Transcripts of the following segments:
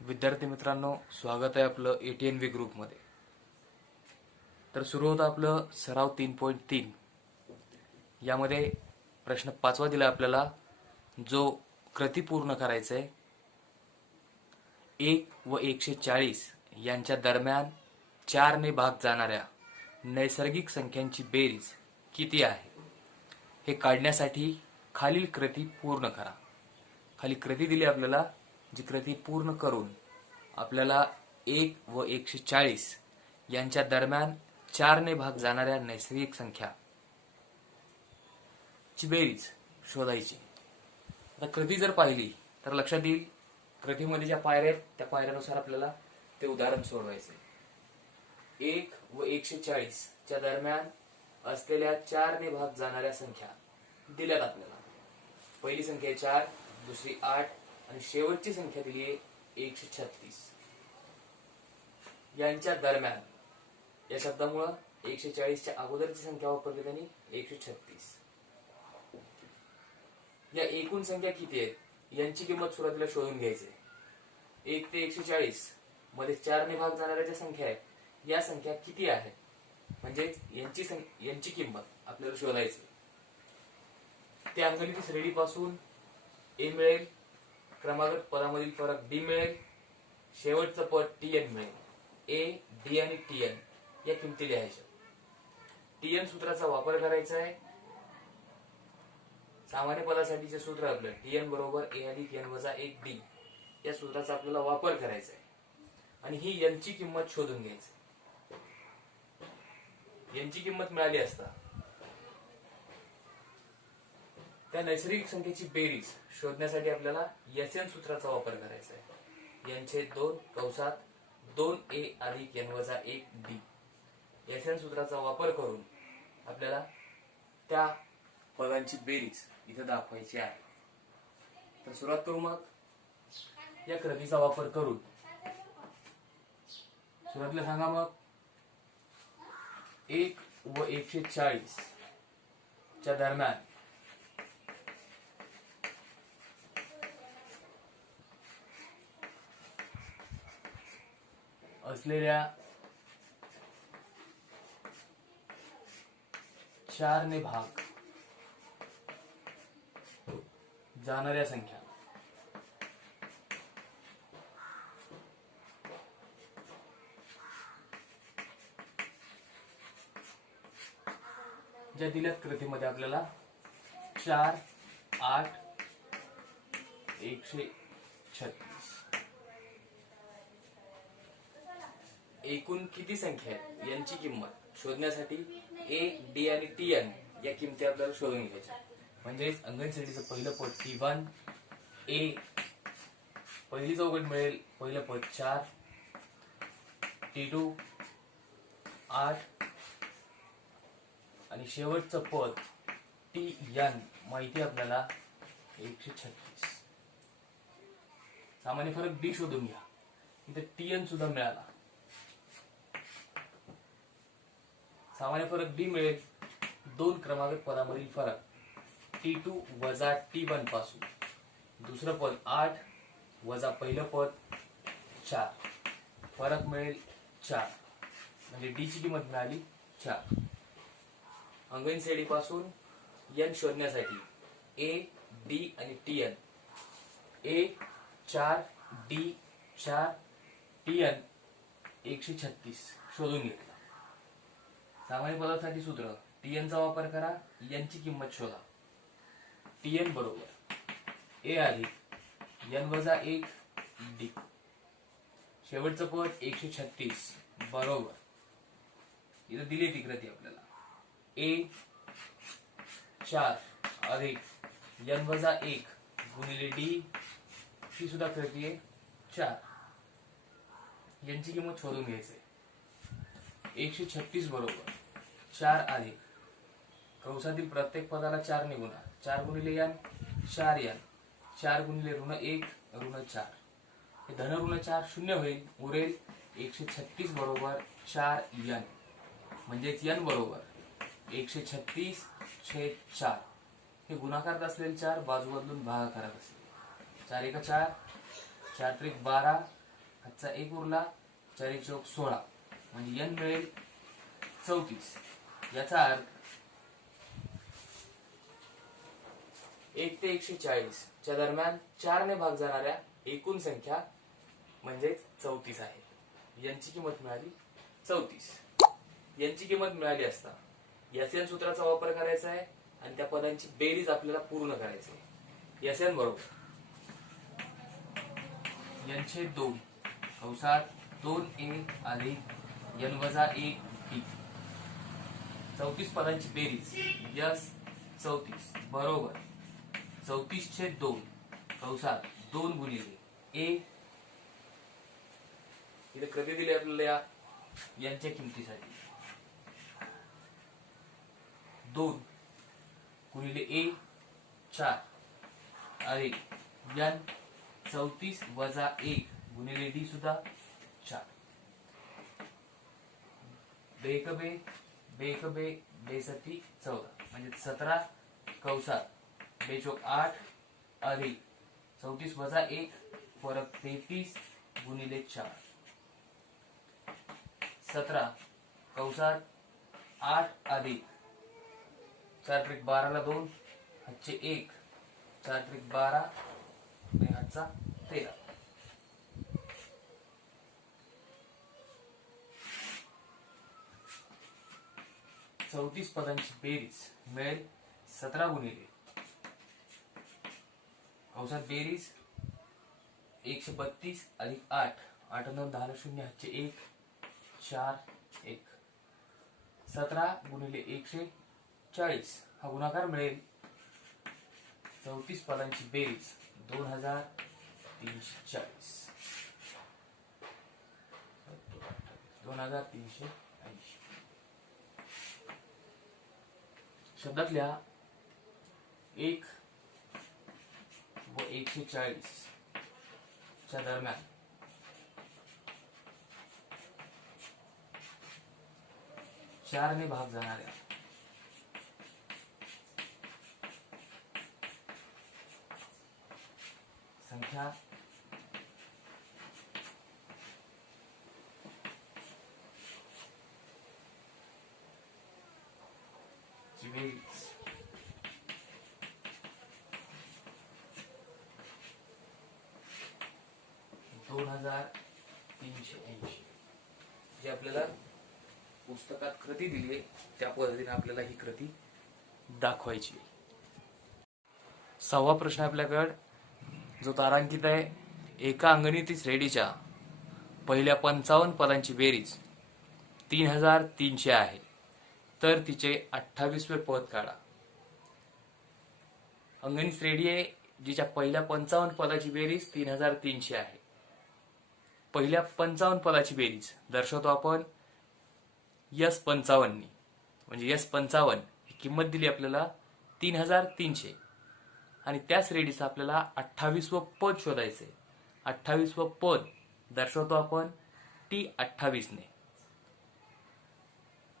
विद्यार्थी मित्रांनो, स्वागत आहे आपलं ATNV ग्रुपमध्ये. तर सुरू होतं आपलं सराव 3.3. यामध्ये प्रश्न 5वा दिला आपल्याला, जो कृती पूर्ण करायचा आहे. 1 व 140 यांच्या दरम्यान 4 ने भाग जाणाऱ्या नैसर्गिक संख्यांची बेरीज किती आहे हे काढण्यासाठी खालील कृती पूर्ण करा. खाली कृती दिली आपल्याला, जी कृती पूर्ण करून आपल्याला 1 व 140 यांच्या दरम्यान 4 ने भाग जाणाऱ्या नैसर्गिक संख्या ची बेरीज शोधायची. आता कृती जर पाहिली तर लक्षात येईल, कृतीमध्ये ज्या पायऱ्या आहेत त्या पायऱ्यानुसार आपल्याला ते उदाहरण सोडवायचे. 1 व 140 च्या दरम्यान असलेल्या 4 ने भाग जाणाऱ्या संख्या दिल्यात आपल्याला. पहिली संख्या 4, दुसरी 8 आणि शेवटची संख्या दिली आहे 136. यांच्या दरम्यान या शब्दामुळे 140 च्या अगोदरची संख्या वापरली त्यांनी 136. या एकूण संख्या किती आहेत यांची किंमत सुरुवातीला शोधून घ्यायची. 1 ते 140 मध्ये 4 ने भाग जाणाऱ्या ज्या संख्या आहेत या संख्या किती आहेत, म्हणजे यांची किंमत आपल्याला शोधायची. त्या अंकगणित श्रेणी पासून A मिळेल, क्रमागत पदामधील फरक D मिळेल, शेवटचं पद TN मिळेल. A, D आणि TN या किमती लिहायच्या. TN सूत्राचा वापर करायचा आहे. सामान्य पदासाठीचे सूत्र आपलं TN बरोबर A अधिक N वजा 1D या सूत्राचा आपल्याला वापर करायचा आहे आणि ही यांची किंमत शोधून घ्यायची. यांची किंमत मिळाली असता त्या नैसर्गिक संख्येची बेरीज शोधण्यासाठी आपल्याला SN सूत्राचा वापर करायचा आहे. यांचे 2 कंसात 2A अधिक N वजा 1D SN सूत्राचा वापर करून आपल्याला त्या पदांची बेरीज इथे दाखवायची आहे. तर सुरुवात करू मग. या कृतीचा वापर करून सुरुवातीला सांगा मग 1 व 140 च्या दरम्यान असलेल्या 4 ने भाग जाणाऱ्या संख्या ज्या दिल्यात कृतीमध्ये आपल्याला 4, 8, 136 एकूण किती संख्या आहेत यांची किंमत शोधण्यासाठी A, D आणि TN या किमती आपल्याला शोधून घ्यायच्या. म्हणजेच अंगण श्रेणीचं पहिलं पद T1, A पहिली चौकट मिळेल, पहिलं पद 4, T2 8 आणि शेवटचं पद TN माहिती आपल्याला 136. सामान्य फरक D शोधून घ्या. इथे TN सुद्धा मिळाला. सामान्य फरक D मिळेल. 2 क्रमागत पदामधील फरक T2 वजा T1 पासून दुसरं पद 8 वजा पहिलं पद 4 फरक मिळेल 4, म्हणजे D ची किंमत मिळाली 4. अंगण श्रेणी पासून N शोधण्यासाठी A, D आणि TN A 4, D 4, TN 136 शोधून घेतला. सामान्य पदासाठी सूत्र TN चा वापर करा, यांची किंमत शोधा. TN बरोबर A अधिक N वजा 1D शेवटचं पद 136 बरोबर. इथं दिली ती कृती आपल्याला A 4 अधिक N वजा 1 गुणिले D ही सुद्धा कृती आहे 4. यांची किंमत शोधून घ्यायची. 136 बरोबर 4 अधिक कंसातील प्रत्येक पदाला 4 ने गुणा, 4 गुणिले n 4n, 4 गुणिले ऋण 1 ऋण 4, हे धन ऋण 4 शून्य होईल, उरेल 136 बरोबर 4n, म्हणजेच n बरोबर 136 छेद 4. हे गुणाकारात असलेले 4 बाजू बदलून भागाकारात असेल. 4 1 4, 4 त्रिक 12, हातचा 1 उरला, 4 1 चौक 16, म्हणजे n मिळेल 34. याचा अर्थ 1 ते 140 च्या दरम्यान 4 ने भाग जाणाऱ्या एकूण संख्या म्हणजेच 34 आहे. यांची किंमत मिळाली 34. यांची किंमत मिळाली असता एसएन सूत्राचा वापर करायचा आहे आणि त्या पदांची बेरीज आपल्याला पूर्ण करायची आहे. एसएन बरोबर n छेद 2 कंसात 2a अधिक n वजा 1 b. 34 पदांची बेरीज यस 34 बरोबर 34 छेद 2 कंसात 2 गुणिले a. इथे कृती दिली आपल्याला यांच्या किमतीसाठी 2 गुणिले a 4 अधिक n 34 वजा 1 गुणिले d सुद्धा 4. बेक बे बेक बे बेसती 14 म्हणजे 17 कंसात 2 चौक 8 अधिक 34 वजा 1 फरक 33 गुणिले 4. 17 कंसात 8 अधिक 4 त्रिक 12 ला 2, हातचे 1, 4 त्रिक 12 आणि हातचा 13. चौतीस पदांची बेरीज मिळेल 17 गुणिले कंसात बेरीज 132 अधिक 8, 8 2 10 0, हातचे 1, 4 1. 17 गुणिले 140 हा गुणाकार मिळेल 34 पदांची बेरीज 2340. 2380. शब्दातल्या 1 व 140 च्या दरम्यान चार ने भाग जाणाऱ्या संख्या ची बेरीज 2380 जे आपल्याला पुस्तकात कृती दिली आहे त्या पद्धतीने आपल्याला ही कृती दाखवायची. सहावा प्रश्न आपल्याकडे जो तारांकित आहे, एका अंगणित श्रेणीच्या पहिल्या 55 पदांची बेरीज 3300 आहे, तर तिचे 28वे पद काढा. अंगणित श्रेणी आहे जिच्या पहिल्या 55 पदाची बेरीज 3300 आहे. पहिल्या 55 पदाची बेरीज दर्शवतो आपण S55 म्हणजे S55 ही किंमत दिली आपल्याला 3300 आणि त्या श्रेणीचं आपल्याला 28वं पद शोधायचंय. 28वं पद दर्शवतो आपण T28 ने.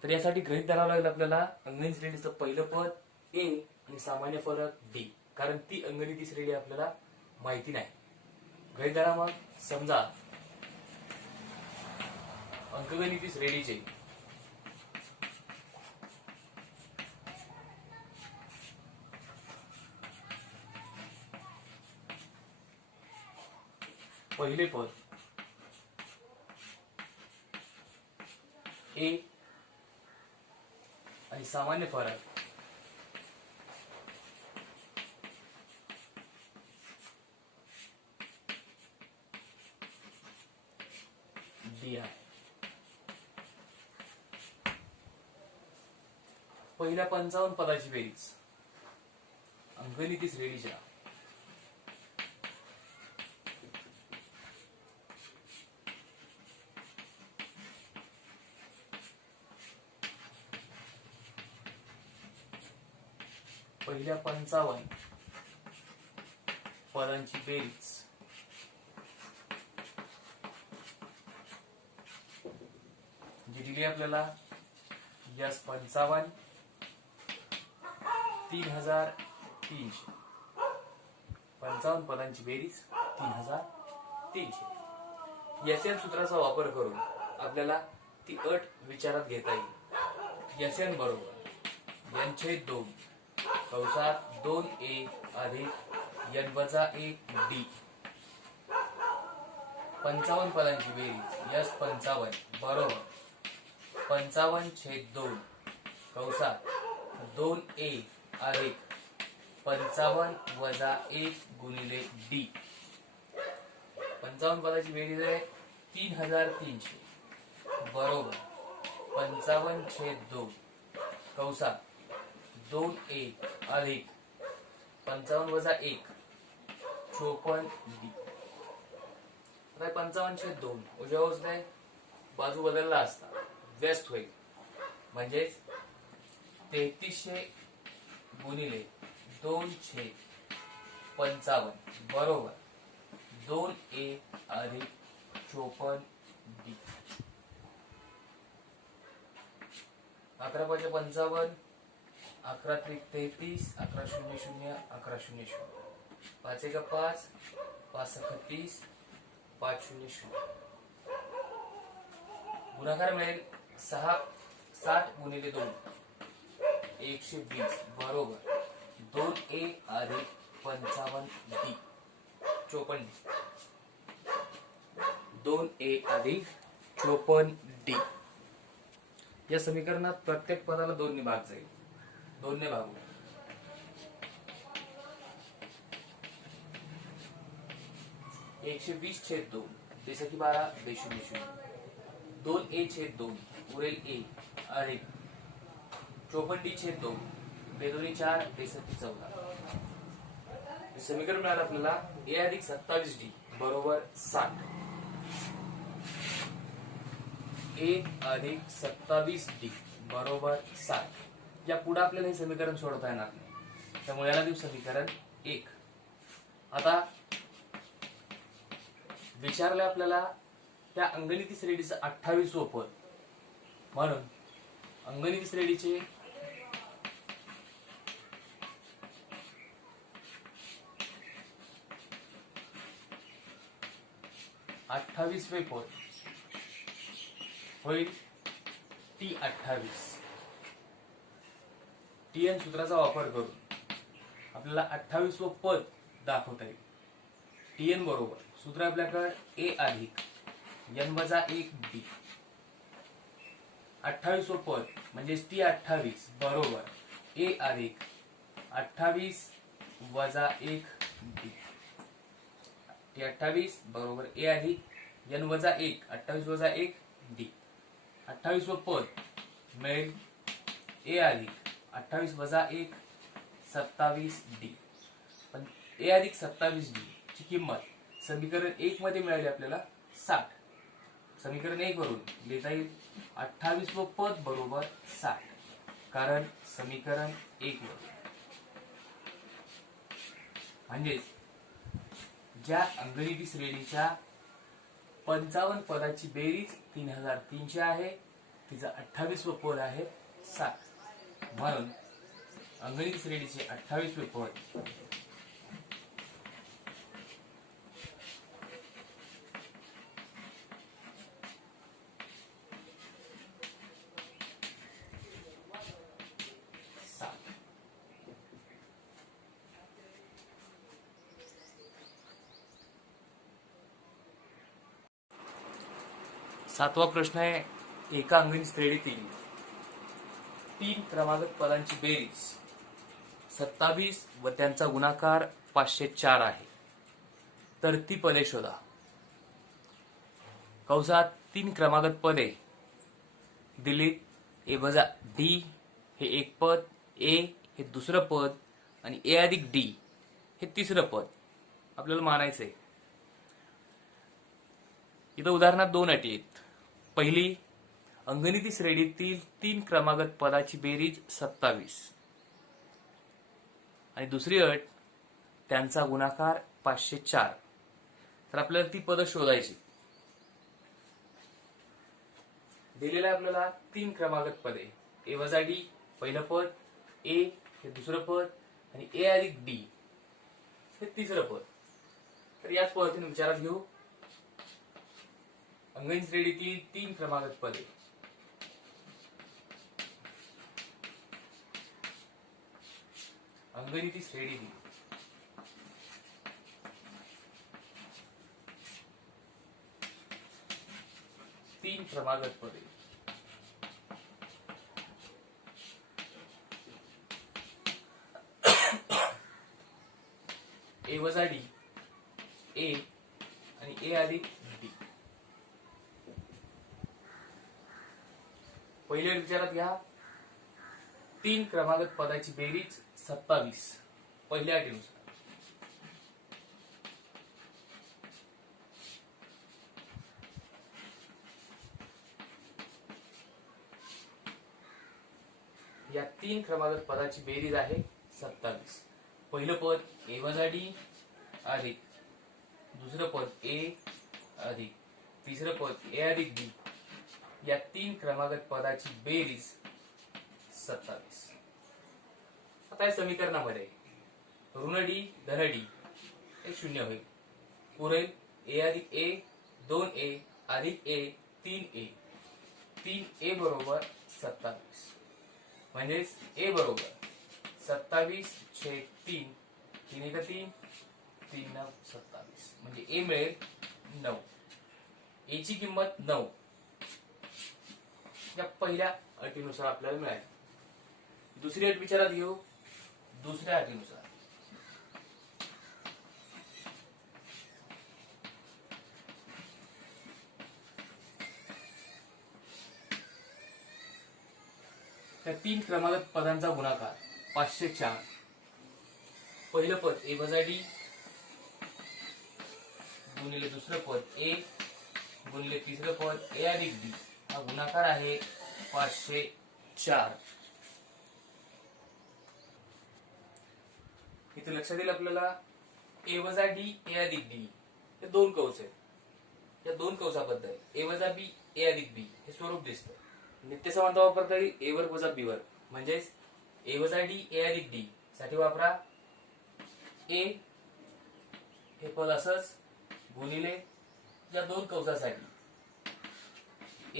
तर यासाठी गृहीत धरावं लागेल आपल्याला अंगणित श्रेणीचं पहिलं पद A आणि सामान्य फरक D, कारण ती अंगणित श्रेणी आपल्याला माहिती नाही. गृहीत धरा. मग समजा अंकगणिती श्रेणीचे पहिले पद A आणि सामान्य फरक D आहे. पहिल्या 55 पदाची बेरीज अंकगणिती श्रेणीच्या पहिल्या 55 पदांची बेरीज जी दिली आपल्याला यस 55 3300 55 पदांची बेरीज 3300. एसएन सूत्राचा वापर करून आपल्याला ती अट विचारात घेता येईल. एसएन बरोबर n छेद 2 कंसात 2a अधिक n वजा 1 d. 55 पदांची बेरीज यस 55 बरोबर 55 छेद 2 कंसात 2a अधिक 55 वजा 1 गुणिले d. 55 पदाची बेरीज आहे 3300 बरोबर 55 छेद 2 कंसात 2a अधिक 55 वजा 1 54 d. 55 छेद 2 उजव्या बाजूला बाजू बदलला असता व्यस्त होईल, म्हणजेच 3300 गुणिले 2 छेद 55 बरोबर 2a अधिक 54 d. 11 5 55 11 त्रिक 33 11 0 0 11 0 0 5 1 5 5 1 30 5 0 0. गुणाकार मिळेल 60 गुणिले 2 120 बरोबर 2a अधिक 55 d 54 d 2a अधिक 54 d. या समीकरणात प्रत्येक पदाला 2 ने भाग जाईल. 2 ने भागू 120 छेद 2 बेसकी 12 0 0 2a छेद 2 उरेल a अधिक 54 d छेद 2 बेदोनी 4 बेसकी 14. समीकरण मिळालं आपल्याला a अधिक 27 d बरोबर 60. a अधिक 27 d बरोबर 60. या पुढे आपल्याला हे समीकरण सोडवता येणार नाही, त्यामुळे याला देऊ समीकरण 1. आता विचारलं आपल्याला त्या अंगणिती श्रेणीचं 28 पद, म्हणून अंगणिती श्रेणीचे 28वे पद होईल T28. TN सूत्राचा वापर करून आपल्याला 28व पद दाखवता येईल. TN बरोबर सूत्र आपल्याकडे a अधिक n वजा 1 d. 28व पद म्हणजे T28 बरोबर a अधिक 28 वजा 1 d. T28 बरोबर a अधिक n वजा 1 28 वजा 1 d. 28व पद मिळेल a अधिक 28 वजा 1 27 d. पण a अधिक 27 d ची किंमत समीकरण 1 मध्ये मिळाली आपल्याला 60. समीकरण 1 वरून लिहिता येईल 28व पद बरोबर 60, कारण समीकरण 1 वर म्हणजेच ज्या अंगणिती श्रेणीच्या 55 पदाची बेरीज 3300 आहे, तिचं 28व पद आहे 60. म्हणून अंगणिती श्रेणीचे 28वे पद सातवा प्रश्न आहे, एका अंगणित श्रेणीतील 3 क्रमांक पदांची बेरीज 27 व त्यांचा गुणाकार 504 आहे, तर ती पदे शोधा. कंसात 3 क्रमांक पदे दिलीत. a वजा d हे एक पद, a हे दुसरं पद आणि a अधिक d हे तिसरं पद आपल्याला मानायचंय. इथं उदाहरणात 2 अटी आहेत. पहिली, अंगणिती श्रेणीतील 3 क्रमांक पदाची बेरीज 27. आणि दुसरी अट त्यांचा गुणाकार 504. तर आपल्याला ती पद शोधायची. दिलेलं आहे आपल्याला 3 क्रमागत पदे. ए वजा डी पहिलं पद, ए हे दुसरं पद आणि ए अधिक डी हे तिसरं पद. तर याच पद्धतीने विचारात घेऊ अंगणित श्रेणीतील 3 क्रमागत पदे. अंगणिती श्रेणीतील 3 क्रमागत पदे. ए वजा डी, ए आणि ए अधिक डी. पहिल्या विचारात घ्या 3 क्रमागत पदाची बेरीज 27 पहिल्या अटीनुसार. या 3 क्रमागत पदाची बेरीज आहे 27. पहिलं पद ए वजा डी अधिक दुसरं पद ए अधिक तिसरं पद ए अधिक डी. या 3 क्रमागत पदाची बेरीज 27. आता या समीकरणामध्ये ऋण डी धन डी हे 0 होईल. उरेल ए अधिक ए 2a अधिक ए 3a. 3a बरोबर 27. म्हणजेच ए बरोबर 27/3. 3 1 3 3 9 27. म्हणजे ए मिळेल 9. ए ची किंमत 9 या पहिल्या अटीनुसार आपल्याला मिळाली. दुसरी अट विचारात घेऊ दुसऱ्या अटीनुसार. त्या 3 क्रमागत पदांचा गुणाकार 504. पहिलं पद ए वजा डी गुणिले दुसरं पद ए गुणिले तिसरं पद ए अधिक डी. हा गुणाकार आहे 504. इथे लक्षात येईल आपल्याला ए वजा डी ए अधिक डी हे 2 कंस आहेत. या 2 कंसाबद्दल ए वजा बी ए अधिक बी हे स्वरूप दिसतं. नित्य समानता वापरता येईल ए वर्ग वजा बी वर्ग. म्हणजेच ए वजा डी ए अधिक डी साठी वापरा ए हे पद असंच गुणिले या 2 कंसासाठी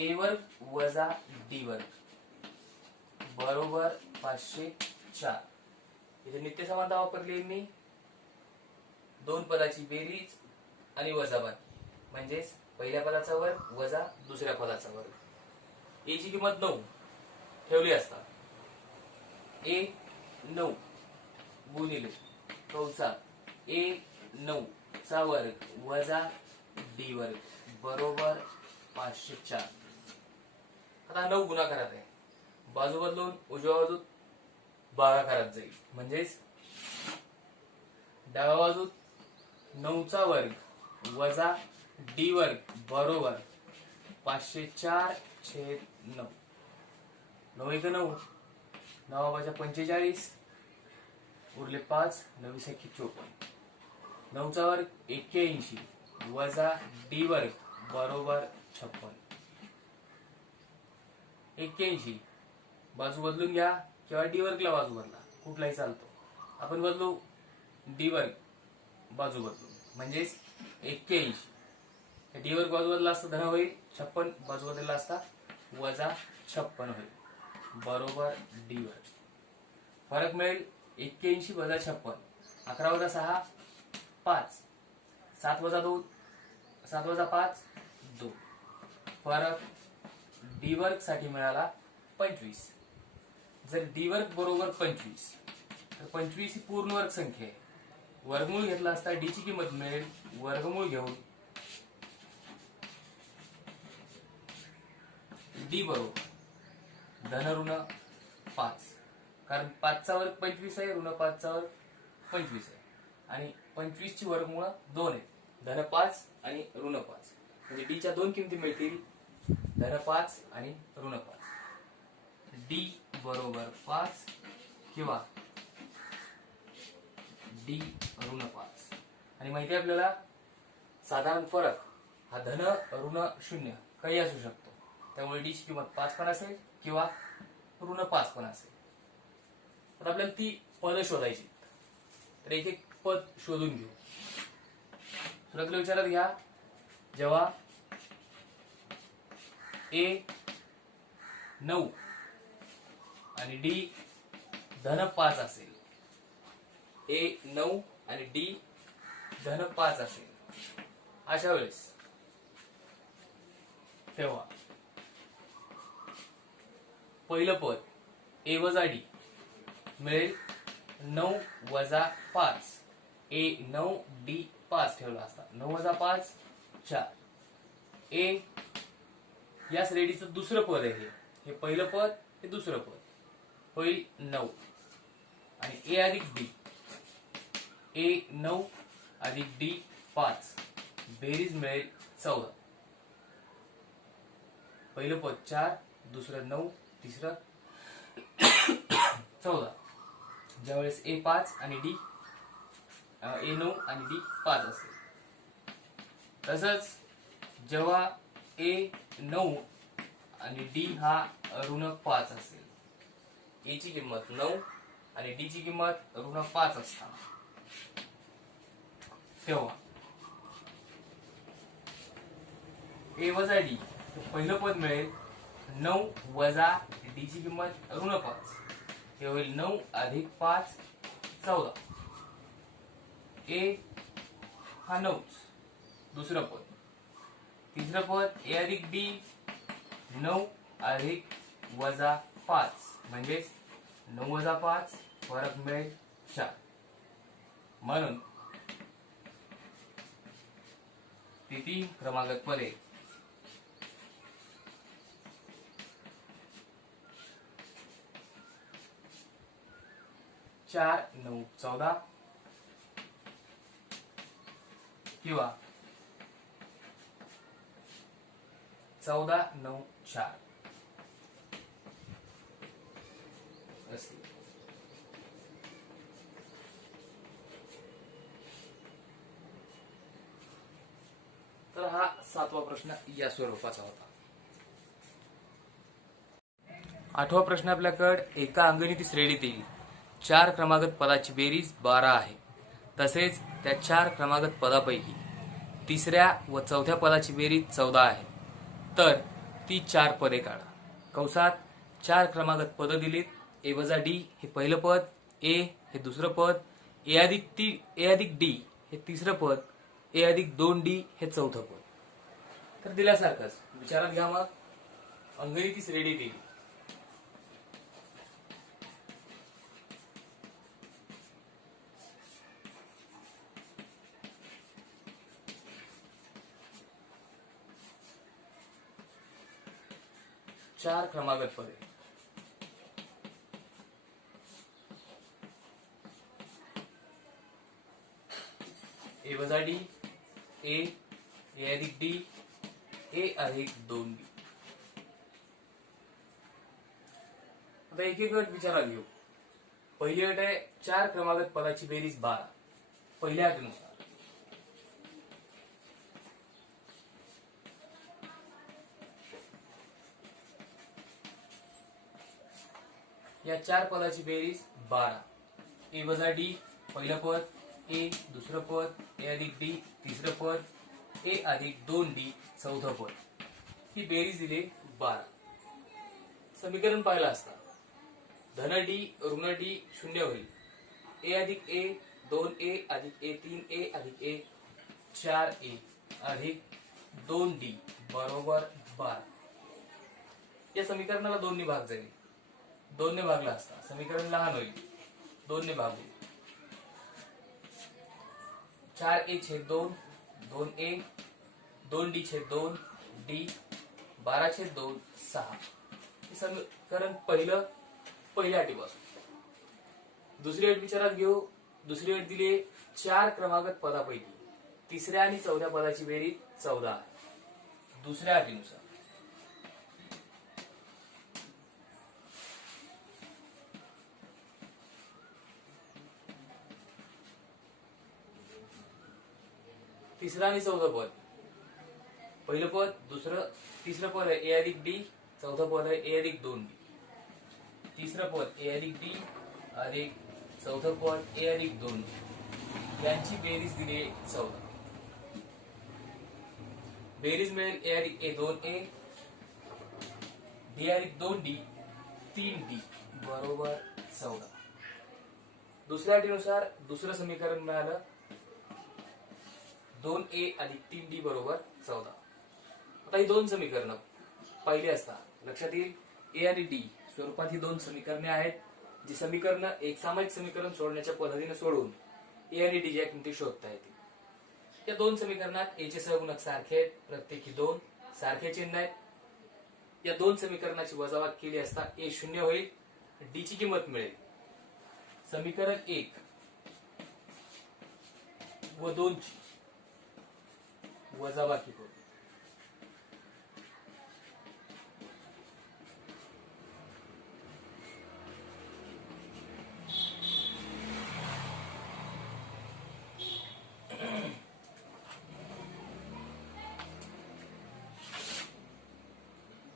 ए वर्ग वजा डी वर्ग बरोबर 504. इथे नित्य समानता वापरली मी 2 पदाची बेरीज आणि वजाबाकी. म्हणजेच पहिल्या पदाचा वर्ग वजा दुसऱ्या पदाचा वर्ग. ए ची किंमत 9 ठेवली असता ए 9 गुणिले कंसात ए 9 चा वर्ग वजा डी वर्ग बरोबर 504. आता 9 गुणाकारात आहे. बाजू बदलून उजव्या बाजूत भागाकारात जाईल. म्हणजेच डाव्या बाजूत 9 चा वर्ग वजा डी वर्ग बरोबर 504/9. 9 1 9 9 × 45 उरले 5 9 × 54. 9 चा वर्ग 81 वजा डी वर्ग बरोबर 56. 81 बाजू बदलून घ्या किंवा डी वर्गला बाजू बदला कुठलाही चालतो. आपण बदलू डी वर्ग बाजू बदलू. म्हणजेच 81 डी वर्ग बाजू बदलला असता धन होईल. 56 बाजू बदलला असता वजा 56 होईल बरोबर डी वर्ग. फरक मिळेल 81 वजा 56. 11 वजा 6 5. 7 वजा 2 7 वजा 5 2. फरक डी वर्ग साठी मिळाला 25. जर डी वर्ग बरोबर 25 तर 25 ही पूर्ण वर्ग संख्या आहे. वर्गमूळ घेतला असता डी ची किंमत मिळेल वर्गमूळ घेऊन डी बरोबर धन ऋण 5. कारण 5 चा वर्ग 25 आहे ऋण 5 चा वर्ग 25 आहे आणि 25 ची वर्गमूळ 2 आहे. धन 5 आणि ऋण 5 म्हणजे डी च्या 2 किमती मिळतील धन 5 आणि ऋण 5. डी बरोबर 5 किंवा डी ऋण 5. आणि माहिती आहे आपल्याला साधारण फरक हा धन ऋण 0 काही असू शकतो. त्यामुळे डी ची किंमत 5 पण असेल किंवा ऋण 5 पण असेल. आता आपल्याला ती पद शोधायची. तर एक एक पद शोधून घेऊ. सुरुवातीला विचारात घ्या, जेव्हा ए 9 आणि डी धन 5 असेल, ए 9 आणि डी धन 5 असेल, अशा वेळेस तेव्हा पहिलं पद ए वजा डी मिळेल 9 वजा 5. ए 9 डी 5 ठेवला असता. 9 वजा 5 4. ए या श्रेणीचं दुसरं पद आहे. हे पहिलं पद, हे दुसरं पद होईल 9 आणि ए अधिक डी, ए 9 अधिक डी 5 बेरीज मिळेल 14. पहिलं पद 4, दुसरं 9, तिसरं 14. ज्यावेळेस ए 5 आणि डी ए 9 आणि डी 5 असेल. तसंच जेव्हा ए 9 आणि डी हा ऋण 5 असेल, ए ची किंमत 9 आणि डी ची किंमत ऋण 5 असताना तेव्हा ए वजा डी पहिलं पद मिळेल 9 वजा डी ची किंमत ऋण 5. हे होईल 9 अधिक 5 14. ए हा 9च, दुसरं पद. तिसरं पद ए अधिक डी 9 अधिक वजा 5 म्हणजेच 9 वजा 5 फरक मिळेल 4. म्हणून ती 3 क्रमांकात पदे 4, 9, 14 किंवा 14, 9, 4 असतील. तर हा 7वा प्रश्न या स्वरूपाचा होता. 8वा प्रश्न आपल्याकडे एका अंगणित श्रेणीतील 4 क्रमागत पदाची बेरीज 12 आहे. तसेच त्या 4 क्रमागत पदापैकी तिसऱ्या व चौथ्या पदाची बेरीज 14 आहे. तर ती 4 पदे काढा. कंसात 4 क्रमागत पद दिलीत. ए वजा डी हे पहिलं पद, ए हे दुसरं पद, ए अधिक डी हे तिसरं पद, ए अधिक 2 डी हे चौथं पद. तर दिल्यासारखंच विचारात घ्या. मग अंगणित श्रेणीतील 4 क्रमागत पदे. ए वजा डी, ए अधिक डी, ए अधिक 2 डी. आता एक एक गट विचारात घेऊ. पहिली अट आहे 4 क्रमागत पदाची बेरीज 12. पहिल्या अटीनुसार या 4 पदाची बेरीज 12. ए वजा डी पहिलं पद, ए दुसरं पद, ए अधिक डी तिसरं पद, ए अधिक 2 डी चौथं पद. ही बेरीज दिली 12. समीकरण पाहिलं असता धन डी ऋण डी 0 होईल. ए अधिक ए 2 ए अधिक ए 3 ए अधिक ए 4 ए अधिक 2 डी बरोबर 12. या समीकरणाला 2 ने भाग जाईल. 2 ने भागला असता समीकरण लहान होईल. 2 ने भागू. 4 ए छेद 2 2 ए 2 डी छेद 2 डी 12 छेद 2 6. हे समीकरण पहिल्या अटीपासून. दुसरी अट विचारात घेऊ. दुसरी अट दिली 4 क्रमागत पदापैकी तिसऱ्या आणि चौथ्या पदाची बेरीज 14 आहे. दुसऱ्या अटीनुसार तिसरं आणि चौथं पद, पहिलं पद दुसरं तिसरं पद आहे ए अधिक डी, चौथं पद आहे ए अधिक 2d. तिसरं पद ए अधिक डी अधिक चौथं पद ए अधिक 2d यांची बेरीज दिली 14. बेरीज मिळेल ए अधिक ए 2a डी अधिक 2d 3d बरोबर 14. दुसऱ्या अटीनुसार दुसरं समीकरण मिळालं 2a अधिक 3d बरोबर 14. आता ही दोन समीकरणं पहिली असता लक्षात येईल ए आणि डी स्वरूपात ही दोन समीकरणे आहेत, जी समीकरणं एक सामायिक समीकरण सोडवण्याच्या पद्धतीने सोडवून ए आणि डी च्या किमती शोधता येतील. या दोन समीकरणात ए चे सहगुणक सारखे आहेत, प्रत्येकी 2 सारखे चिन्ह आहेत. या दोन समीकरणाची वजाबाकी केली असता ए 0 होईल, डी ची किंमत मिळेल समीकरण 1 व 2 ची वजाबाकी करू.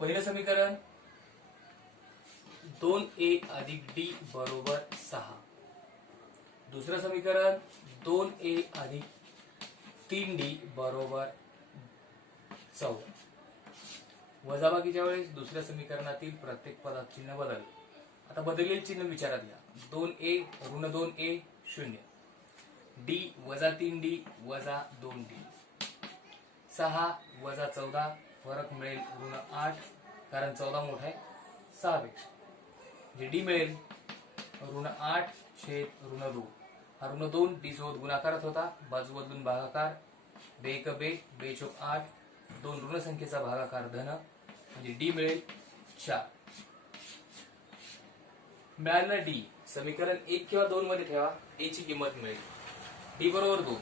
पहिलं समीकरण 2a अधिक डी बरोबर 6. दुसरं समीकरण 2a अधिक 3d बरोबर 14. वजाबाकीच्या वेळेस दुसऱ्या समीकरणातील प्रत्येक पदात चिन्ह बदल. आता बदललेले चिन्ह विचारात घ्या. 2a ऋण 2a 0, d वजा 3d वजा 2d, 6 वजा 14 फरक मिळेल ऋण 8 कारण 14 मोठा आहे 6 पेक्षा. जे डी मिळेल ऋण 8 छेद ऋण 2. हा ऋण 2 डी सोबत गुणाकारात होता, बाजू बदलून भागाकार, बे एक बे, बे चोक 8, 2 ऋण संख्येचा भागाकार धन, म्हणजे डी मिळेल 4. मिळालेला डी समीकरण 1 किंवा 2 मध्ये ठेवा, ए ची किंमत मिळेल डी बरोबर 2,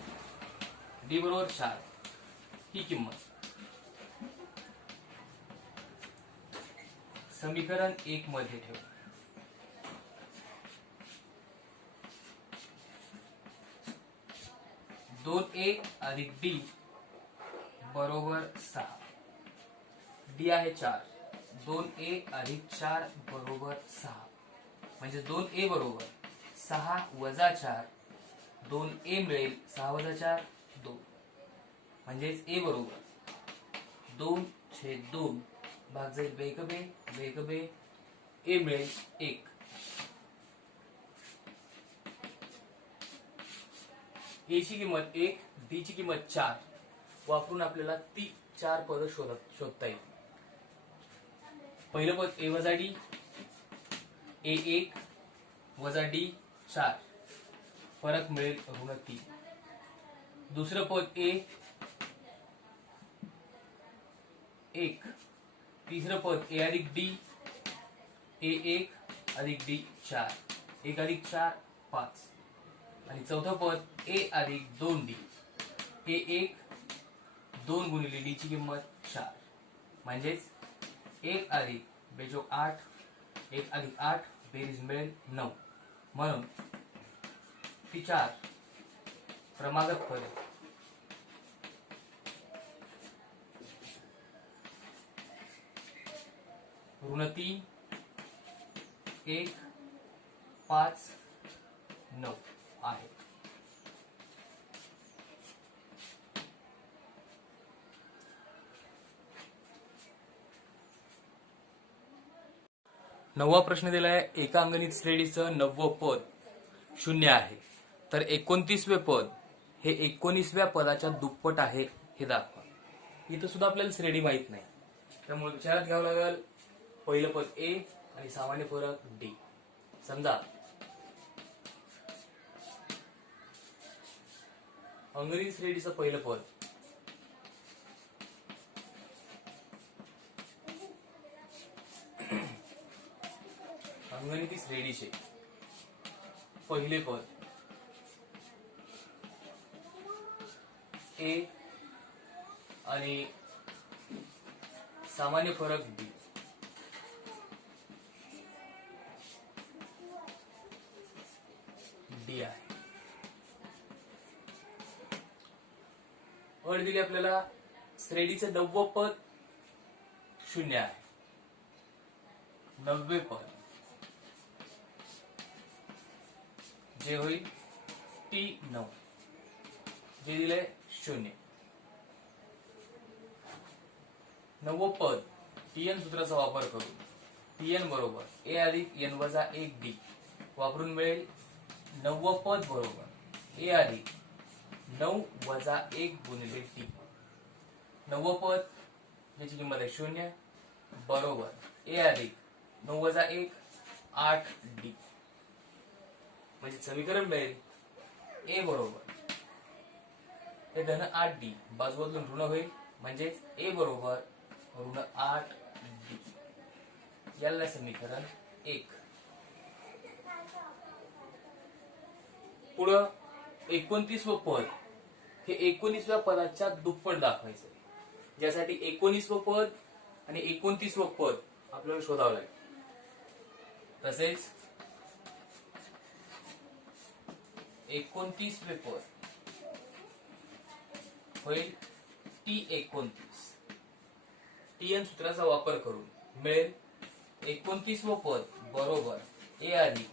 डी बरोबर 4 ही किंमत समीकरण 1 मध्ये ठेवू. दोन ए अधिक डी बरोबर 6, डी आहे 4, 2a अधिक 4 बरोबर 6, म्हणजे 2a बरोबर 6 वजा 4, 2a मिळेल 6 वजा 4 2, म्हणजेच ए बरोबर 2 छेद 2 भाग जाईल बे एक बे, ए मिळेल 1. ए ची किंमत 1, डी ची किंमत 4 वापरून आपल्याला ती 4 पद शोधता येईल. पहिलं पद ए वजा डी, ए 1 वजा डी 4 फरक मिळेल ऋण 3. दुसरं पद ए 1, तिसरं पद ए अधिक डी, ए 1 अधिक डी 4, 1 अधिक 4 5, आणि चौथं पद ए अधिक 2d, ए 1 2 गुणिले डी ची किंमत 4, म्हणजेच 1 अधिक बेचोक 8, 1 अधिक 8 बेरीज मिळेल 9. म्हणून ती 4 क्रमागत पदे ऋण 3 1 5 9 आहे. नववा प्रश्न दिलाय एका अंगणित श्रेणीचं 9वं पद 0 आहे, तर 29वे पद हे 19व्या पदाच्या दुप्पट आहे हे दाखवा. इथं सुद्धा आपल्याला श्रेणी माहित नाही, त्यामुळे विचारात घ्यावं लागेल पहिलं पद ए आणि सामान्य फरक डी. समजा अंगणित श्रेणीचं पहिलं पद अंगणित श्रेणीचे पहिले पद ए आणि सामान्य फरक डी. डी आहे. अट दिली आपल्याला श्रेणीचं 9वं पद 0 आहे. 9वे पद जे होईल T9 जे दिलंय 0. 9वं पद Tn सूत्राचा वापर करून Tn बरोबर a अधिक n वजा 1d वापरून मिळेल 9वं पद बरोबर a अधिक 9 वजा 1 गुणिले t. 9वं पद ज्याची किंमत आहे 0 बरोबर a अधिक 9 वजा 1 8d. म्हणजे समीकरण मिळेल a बरोबर हे धन 8d बाजू बदलून ऋण होईल म्हणजे a बरोबर ऋण 8d. याला समीकरण 1. पुढं 29वं पद हे 19व्या पदाच्या दुप्पट दाखवायचं आहे. ज्यासाठी 19वं पद आणि 29वं पद आपल्याला शोधावं लागेल. तसेच 29वे पद होईल T29. Tn सूत्राचा वापर करून मिळेल 29वं पद बरोबर a अधिक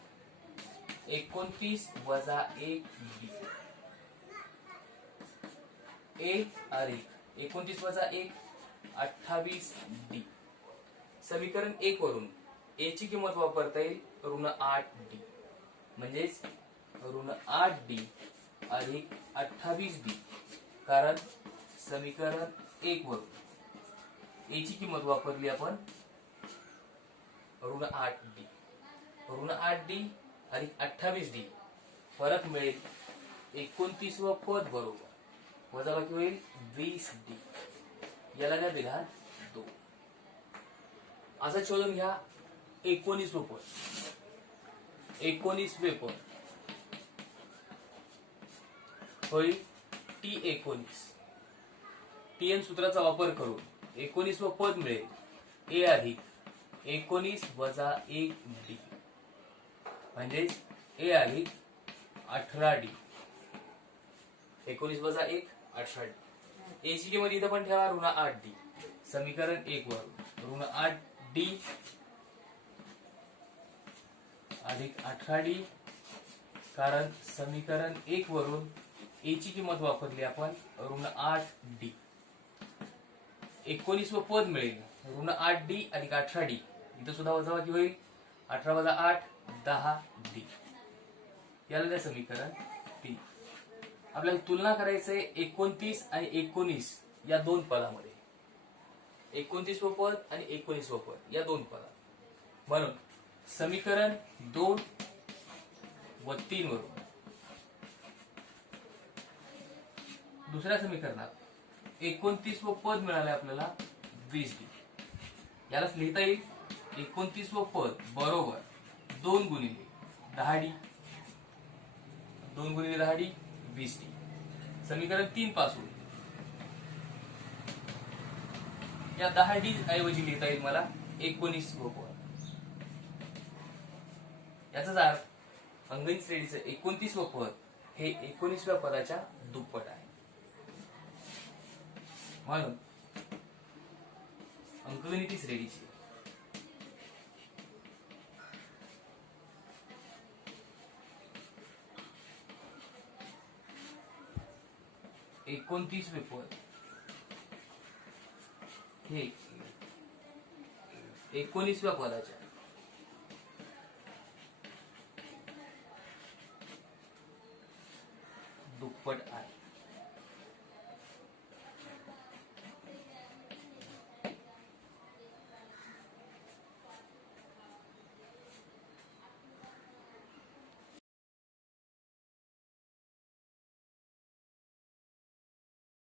29 वजा 1d. a अधिक 29 वजा 1 28d. समीकरण 1 वरून a ची किंमत वापरता येईल ऋण 8d म्हणजेच ऋण 8d अधिक 28d. कारण समीकरण 1 वरून a ची किंमत वापरली आपण ऋण 8d. ऋण 8d अधिक 28d फरक मिळेल 29वं पद बरोबर वजाबाकी होईल 20d. याला काय दिला 2. असं शोधून घ्या 19वं पद. 19वे पद होईल T19. Tn सूत्राचा वापर करून 19वं पद मिळेल a अधिक 19 वजा 1d म्हणजेच a अधिक 18d. 19 वजा 1 18d. a ची किंमत इथं पण ठेवा ऋण 8d. समीकरण 1 वरून ऋण 8d अधिक 18d. कारण समीकरण 1 वरून a ची किंमत वापरली आपण ऋण 8d. 19वं पद मिळेल ऋण 8d अधिक 18d. इथं सुद्धा वजाबाकी होईल 18 वजा 8 10d. याला द्या समीकरण 3. आपल्याला तुलना करायचंय 29 आणि 19 या दोन पदामध्ये. 29वं पद आणि 19वं पद या दोन पदात. म्हणून समीकरण 2 व 3 वरून दुसऱ्या समीकरणात 29वं पद मिळाले आपल्याला 20d. यालाच लिहिता येईल 29वं पद बरोबर 2 गुणिले 10d. 2 गुणिले 10d 20d. समीकरण 3 पासून या 10d ऐवजी लिहिता येईल मला 19वं पद. याचाच अर्थ अंगणित श्रेणीचं 29वं पद हे 19व्या पदाच्या दुप्पट आहे. म्हणून अंकगणिती श्रेणीची एकोणतीसवे पद हे 19व्या पदाच्या दुप्पट आहे.